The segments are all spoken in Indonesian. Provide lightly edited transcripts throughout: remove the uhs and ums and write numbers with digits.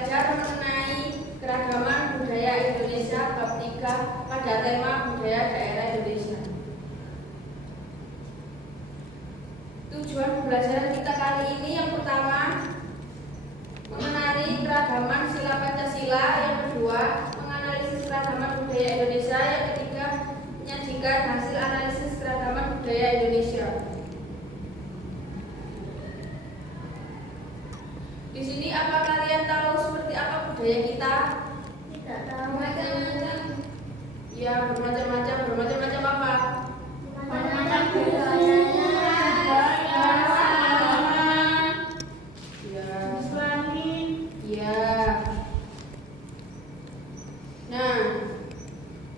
belajar mengenai keragaman budaya Indonesia bab 3 pada tema budaya daerah Indonesia. Tujuan pembelajaran kita kali ini yang pertama mengenali keragaman sila Pancasila, yang kedua menganalisis keragaman budaya Indonesia, yang ketiga menyajikan hasil analisis keragaman budaya Indonesia. Di sini apa kalian tahu seperti apa budaya kita? Tidak tahu. Macam-macam. Ya, bermacam-macam apa? Macam-macam budayanya. Ya. Nah,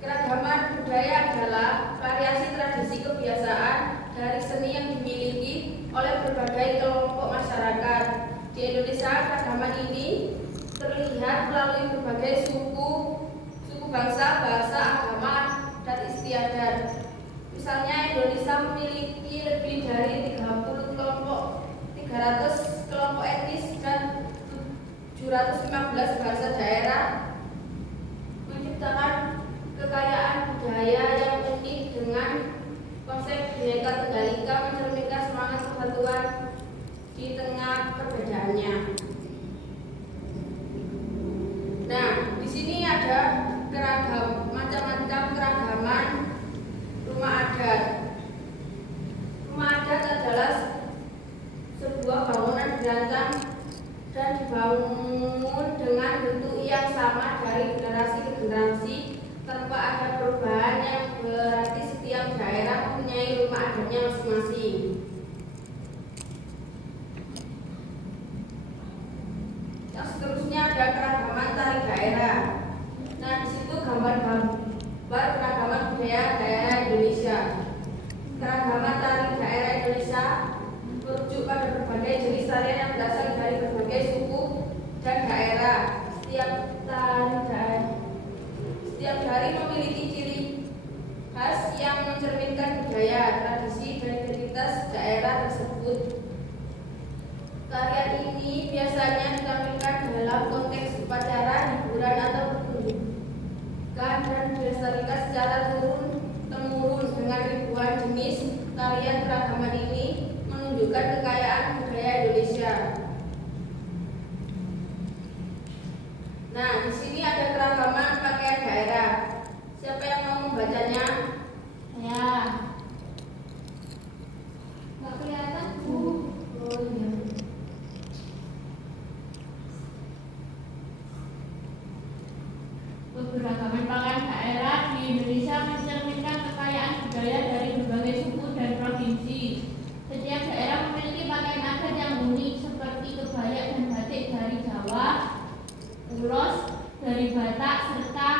keragaman budaya adalah variasi tradisi kebiasaan dari seni yang dimiliki oleh berbagai kelompok masyarakat. Di Indonesia, keragaman ini terlihat melalui berbagai suku bangsa, bahasa, agama, dan istiadat. Misalnya, Indonesia memiliki lebih dari 300 kelompok etnis dan 715 bahasa daerah, menciptakan kekayaan budaya yang unik dengan konsep Bhinneka Tunggal Ika, mencerminkan semangat persatuan di tengah perbedaannya. Nah, di sini ada macam-macam keragaman rumah adat. Rumah adat adalah sebuah bangunan dirancang dan dibangun dengan bentuk yang sama dari generasi ke generasi tanpa ada perubahan, yang berarti setiap daerah mempunyai rumah adatnya masing-masing. Yang seterusnya ada keragaman tari daerah. Nah, di situ gambar keragaman budaya daerah Indonesia. Keragaman tari daerah Indonesia merujuk pada berbagai jenis tarian yang berasal dari berbagai suku dan daerah. Setiap dari memiliki ciri khas yang mencerminkan budaya, tradisi, dan identitas daerah tersebut. Tarian ini biasanya ditampilkan dalam konteks upacara, hiburan, atau pertunjukan dan dilestarikan secara turun-temurun. Dengan ribuan jenis tarian keragaman ini menunjukkan kekayaan budaya Indonesia. Nah, di sini ada keragaman pakaian daerah. Siapa yang mau membacanya? Ya. Nggak kelihatan, Bu. Oh iya. Keberagaman pakaian daerah di Indonesia mencerminkan kekayaan budaya dari berbagai suku dan provinsi. Setiap daerah memiliki pakaian adat yang unik seperti kebaya dan batik dari Jawa, ulos dari Batak, serta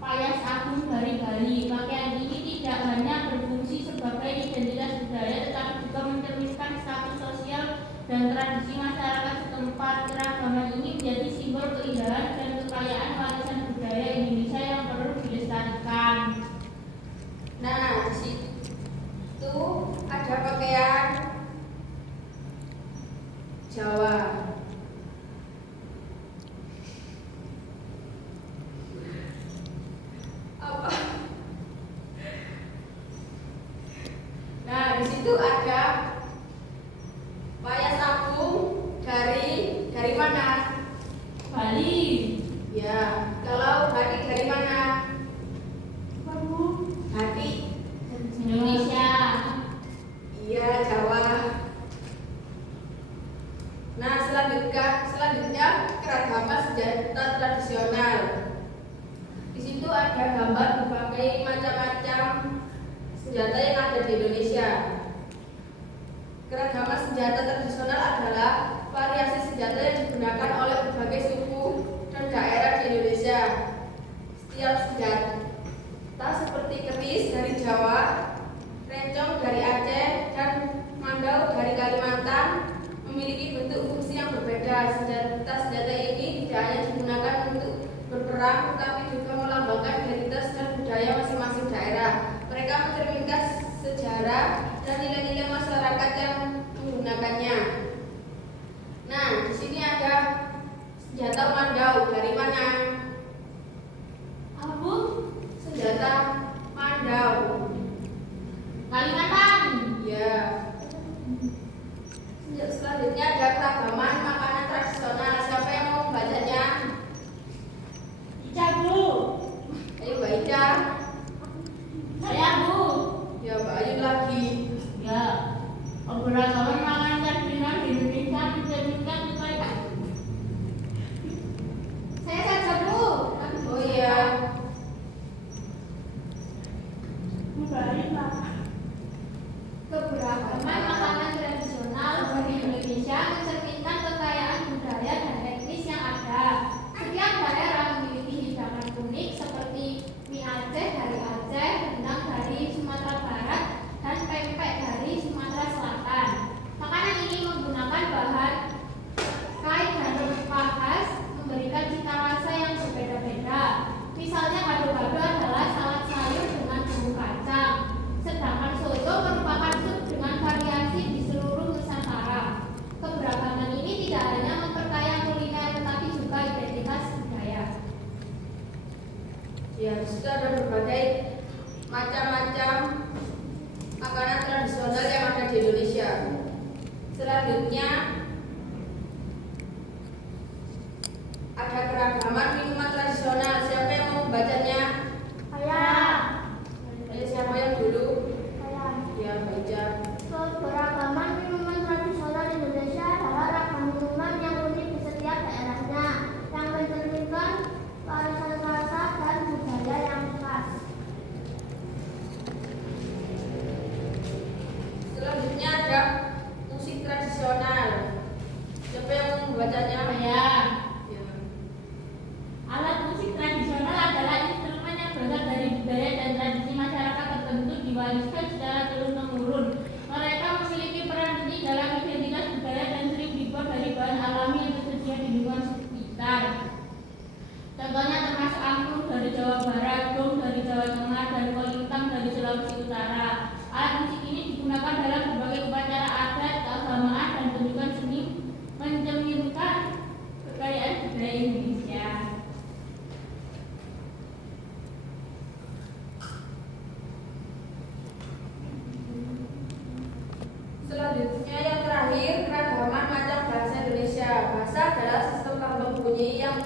payas agung dari Bali. Pakaian ini tidak hanya berfungsi sebagai identitas budaya, tetapi juga mencerminkan status sosial dan tradisi masyarakat setempat. Keragaman ini menjadi simbol keindahan dan kekayaan warisan budaya Indonesia yang perlu dilestarikan. Nah, di situ ada pakaian Jawa. Apa? Nah, di situ ada payas agung dari mana? Bali. Ya, kalau batik dari mana? Batik Indonesia. Iya, Jawa. Nah, selanjutnya keragaman senjata tradisional. Di situ ada gambar berbagai macam-macam senjata yang ada di Indonesia. Keragaman senjata tradisional adalah variasi senjata yang digunakan oleh berbagai suku dan daerah di Indonesia. Setiap senjata seperti keris dari Jawa, rencong dari Aceh, dan mandau dari Kalimantan memiliki bentuk fungsi yang berbeda. Senjata ini tidak hanya digunakan untuk berperang, tetapi juga melambangkan identitas dan budaya masing-masing daerah. Mereka mencerminkan sejarah dan nilai-nilai masyarakat yang menggunakannya. Nah, di sini ada senjata mandau. Ya, itu ada berbagai macam-macam makanan tradisional yang ada di Indonesia. Selanjutnya ada keragaman minuman tradisional. Siapa yang mau membacanya? Saya. Ayo, siapa yang dulu? Saya. Ya, baca. Keberagaman minuman tradisional Indonesia adalah ragam minuman yang unik di setiap daerahnya, yang mencerminkan warisan rasa dan budaya yang khas. Selanjutnya ada musik tradisional. Siapa yang mau membacanya? Saya. Ya. Alat musik tradisional adalah instrumen yang berasal dari budaya dan tradisi masyarakat tertentu diwariskan secara turun-temurun. Mereka memiliki peran penting dalam identitas budaya dan sering dibuat dari bahan alami yang tersedia di lingkungan sekitar. Contohnya termasuk angklung dari Jawa Barat, dong dari Jawa Tengah, dan kolintang dari Sulawesi Utara. Alat musik ini digunakan dalam berbagai upacara adat, keagamaan, dan tunjukan seni, mencerminkan kekayaan budaya Indonesia. Selanjutnya yang terakhir, keragaman macam bahasa Indonesia. Bahasa adalah sistem kantong bunyi yang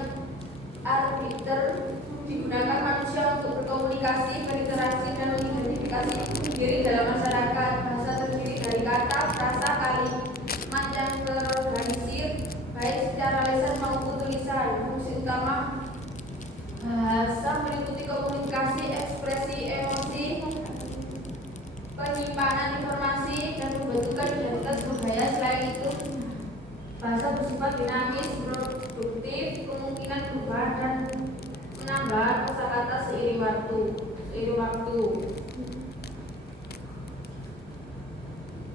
arbiter digunakan manusia untuk berkomunikasi, berinteraksi, dan mengidentifikasi diri dalam masyarakat. Bahasa terdiri dari kata, frasa, kalimat yang terorganisir, baik secara lisan maupun tulisan. Fungsi utama bahasa meliputi komunikasi, ekspresi, emosi, penyimpanan informasi, dan pembentukan identitas budaya. Selain itu, bahasa bersifat dinamis, produktif, kemungkinan berubah dan menambah kosakata seiring waktu.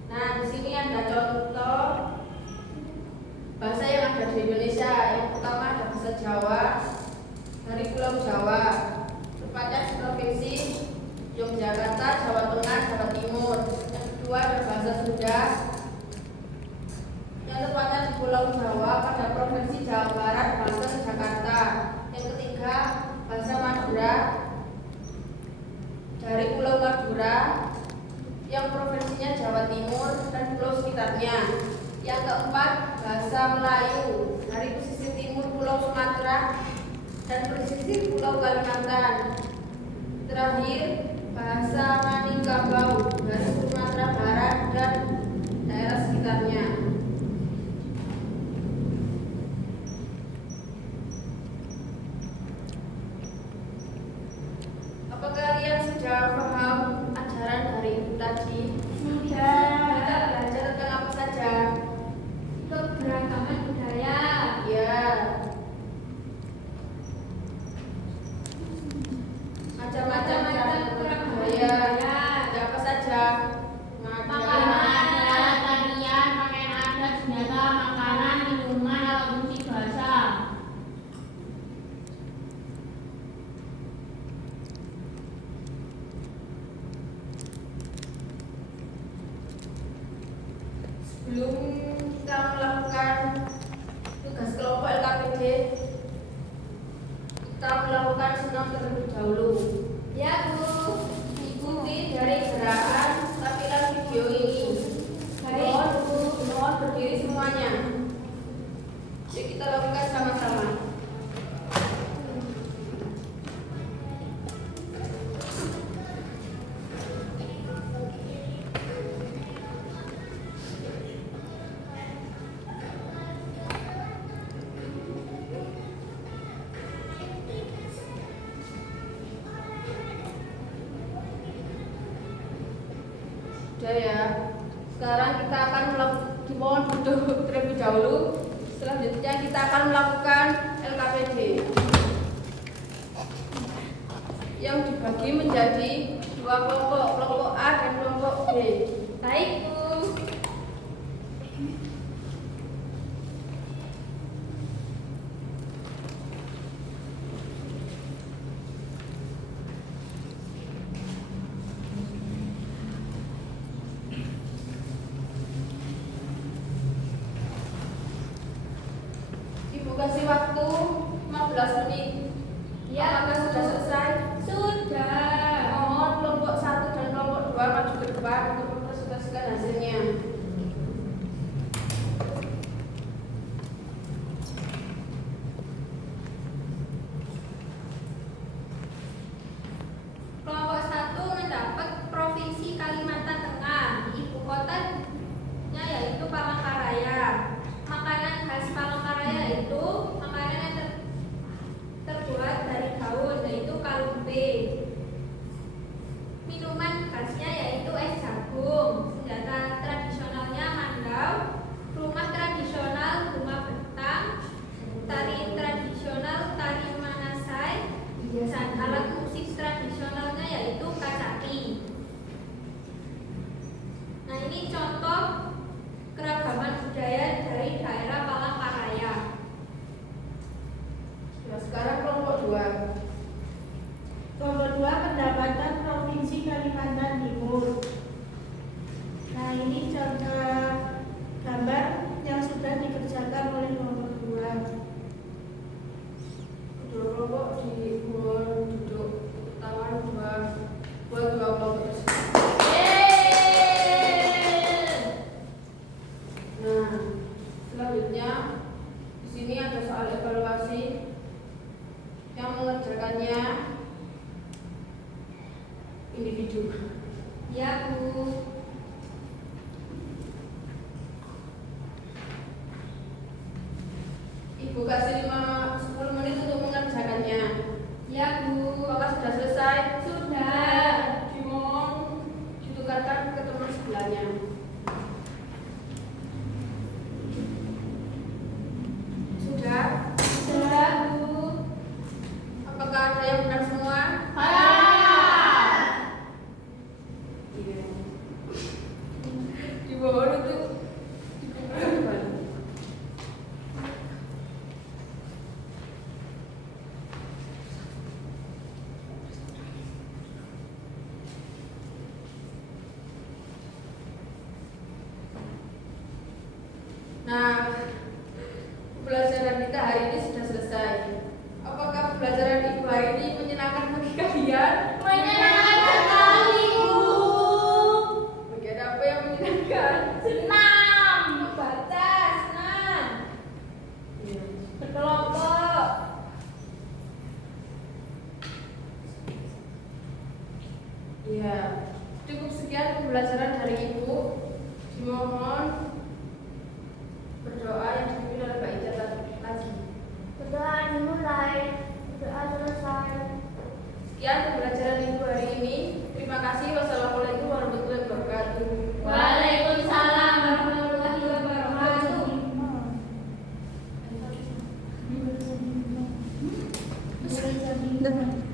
Nah, di sini ada contoh bahasa yang ada di Indonesia. Yang pertama ada bahasa Jawa dari Pulau Jawa, tepatnya di provinsi Yogyakarta, Jawa Tengah, Jawa Timur. Yang kedua ada bahasa Sunda yang tepatnya di Pulau Jawa pada provinsi Jawa Barat, Banten, Jakarta. Yang ketiga bahasa Madura dari Pulau Madura yang provinsinya Jawa Timur dan pulau sekitarnya. Yang keempat bahasa Melayu dari pesisir timur Pulau Sumatera dan pesisir Pulau Kalimantan. Terakhir bahasa Minangkabau dari Sumatera Barat dan daerah sekitarnya. Apa kalian sudah paham ajaran dari ibu tadi? Sudah. Kita belajar tentang apa saja? Keberagaman budaya. Ya, macam-macam budaya. Ada apa saja? Makanan, alat tarian, pakaian adat, senjata, makanan, minuman, alat musik, bahasa. Sebelum kita melakukan tugas kelompok LKPD, kita melakukan senam terlebih dahulu. Ya, Bu. Ikuti dari gerakan tampilan video ini. Baik, Bu. Mohon berdiri semuanya. Yuk kita lakukan sama-sama. Sudah ya. Sekarang kita akan dimohon duduk terlebih dahulu. Selanjutnya kita akan melakukan LKPD yang dibagi menjadi dua kelompok, kelompok A dan kelompok B. Baik, Bu. Ibu kasih waktu 15 menit. Ya. Apakah sudah selesai? selanjutnya di sini ada soal evaluasi yang mengerjakannya individu. Ya, Bu. Ibu kasih 10 menit untuk mengerjakannya. Ya, Bu. Apakah sudah selesai? Sudah. Dimohon ditukarkan ke teman sebelahnya. Sudah? Sudah, Bu. Apakah ada yang benar semua? Iya. Dimohon untuk dikumpulkan kembali. Nah, pembelajaran kita hari ini sudah selesai. Apakah pembelajaran Ibu hari ini menyenangkan bagi kalian? Menyenangkan sekali, Bu. Bagian apa yang menyenangkan? Senang. Membaca, senang. Iya. Berkelompok. Iya. Cukup sekian pembelajaran dari Ibu. Dimohon berdoa yang dipimpin oleh Mbak Ida lagi. Berdoa dimulai, berdoa selesai. Sekian pembelajaran Ibu hari ini. Terima kasih. Wassalamualaikum warahmatullahi wabarakatuh. Waalaikumsalam warahmatullahi wabarakatuh. Terus